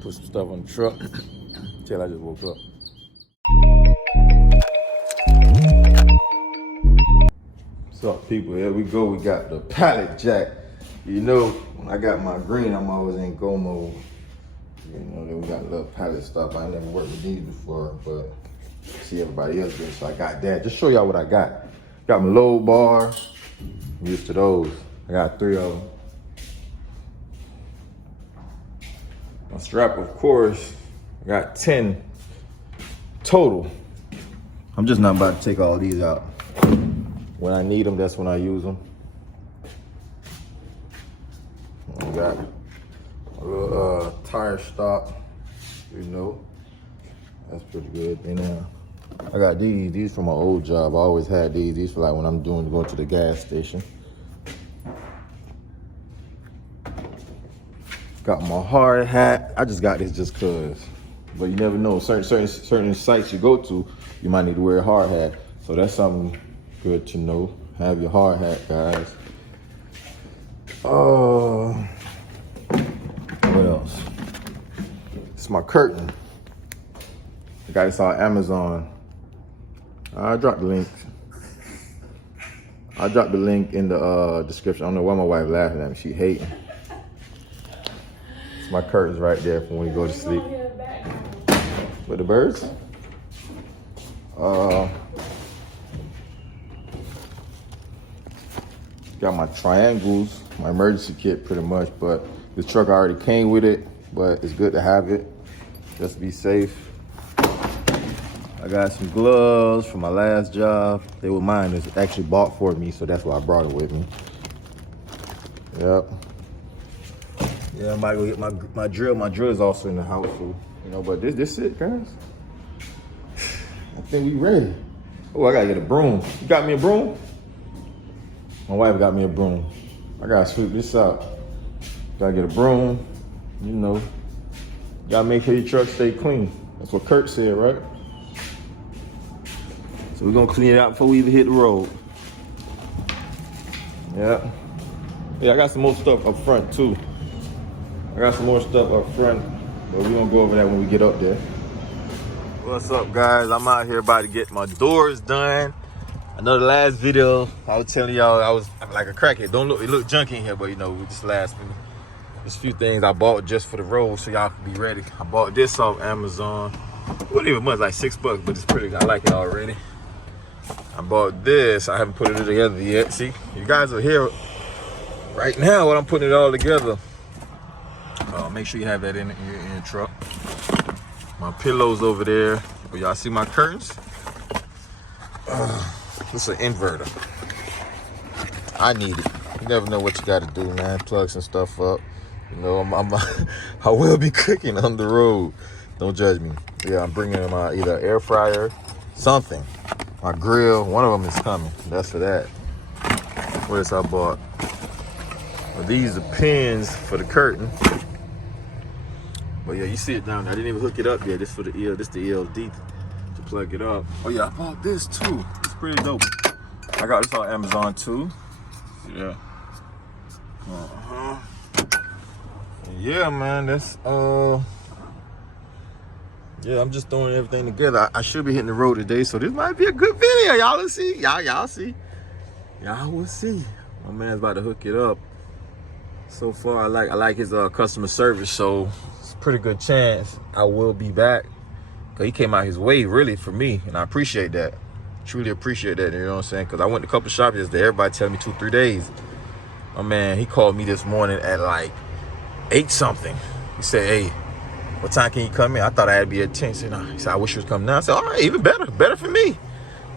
Put some stuff on the truck till I just woke up. What's up, people? Here we go. We got the pallet jack. You know, when I got my green, I'm always in go mode. You know, then we got a little pallet stuff. I never worked with these before, but see everybody else doing, so I got that. Just show y'all what I got. Got my load bar. I'm used to those. I got 3 of them. My strap, of course, I got 10 total. I'm just not about to take all these out. When I need them, that's when I use them. I got a little tire stop, you know. That's pretty good. And I got these from my old job. I always had these. These for like when I'm going to the gas station. Got my hard hat. I just got this just cause. But you never know. Certain sites you go to, you might need to wear a hard hat. So that's something good to know. Have your hard hat, guys. What else? It's my curtain. I got this on Amazon. I dropped the link. I dropped the link in the description. I don't know why my wife laughing at me. She hating. It's my curtains right there for when we go to sleep. With the birds? Got my triangles, my emergency kit pretty much, but this truck already came with it, but it's good to have it, just to be safe. I got some gloves from my last job. They were mine, it's actually bought for me, so that's why I brought it with me. Yep. Yeah, I might go get my drill. My drill is also in the house, so, you know, but this it, guys. I think we ready. Oh, I gotta get a broom. You got me a broom? My wife got me a broom. I gotta sweep this out. Gotta get a broom, you know. Gotta make sure your truck stay clean. That's what Kurt said, right? So we're gonna clean it out before we even hit the road. Yeah. Yeah, I got some more stuff up front too. I got some more stuff up front, but we're gonna go over that when we get up there. What's up, guys? I'm out here about to get my doors done. I know the last video I was telling y'all I was like a crackhead. It look junky in here, but you know, we just last minute. There's a few things I bought just for the road so y'all can be ready. I bought this off Amazon. It wasn't even much, like $6, but it's pretty. I like it already. I bought this. I haven't put it together yet. See, you guys are here right now when I'm putting it all together. Make sure you have that in your truck. My pillows over there. But y'all see my curtains? This is an inverter. I need it. You never know what you got to do, man. Plug some stuff up. You know, I will be cooking on the road. Don't judge me. Yeah, I'm bringing my either air fryer, something. My grill. One of them is coming. That's for that. What else I bought? Well, these are pins for the curtain. But yeah, you see it down there. I didn't even hook it up yet. This for the ELD to plug it up. Oh yeah, I bought this too. It's pretty dope. I got this on Amazon too. Yeah. Yeah, man. That's yeah, I'm just throwing everything together. I should be hitting the road today, so this might be a good video. Y'all will see. Y'all see. Y'all will see. My man's about to hook it up. So far, I like his customer service, so it's a pretty good chance I will be back. Cause he came out his way really for me, and I appreciate that. Truly appreciate that. You know what I'm saying? Cause I went to a couple shops yesterday. Everybody tell me 2-3 days. My man, he called me this morning at like 8 something. He said, "Hey, what time can you come in?" I thought I had to be at 10. He said, "I wish you was coming now." I said, "All right, even better for me."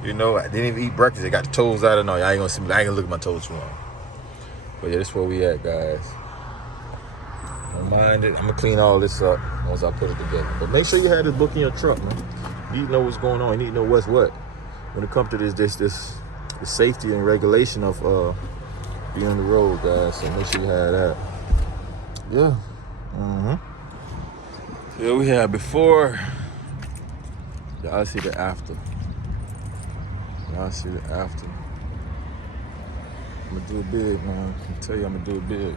You know, I didn't even eat breakfast. I got the toes out. No, y'all ain't gonna see me. I ain't gonna look at my toes too long. But yeah, this is where we at, guys. Don't mind it. I'm gonna clean all this up once I put it together. But make sure you have this book in your truck, man. You need to know what's going on. You need to know what's what. When it comes to this safety and regulation of being on the road, guys. So make sure you have that. Yeah. Here we have before. Y'all see the after. Y'all see the after. I'm gonna do it big, man. I tell you, I'm gonna do it big.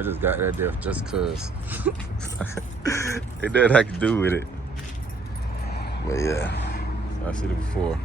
I just got that there just cause. Ain't nothing I can do with it. But yeah, I've seen it before.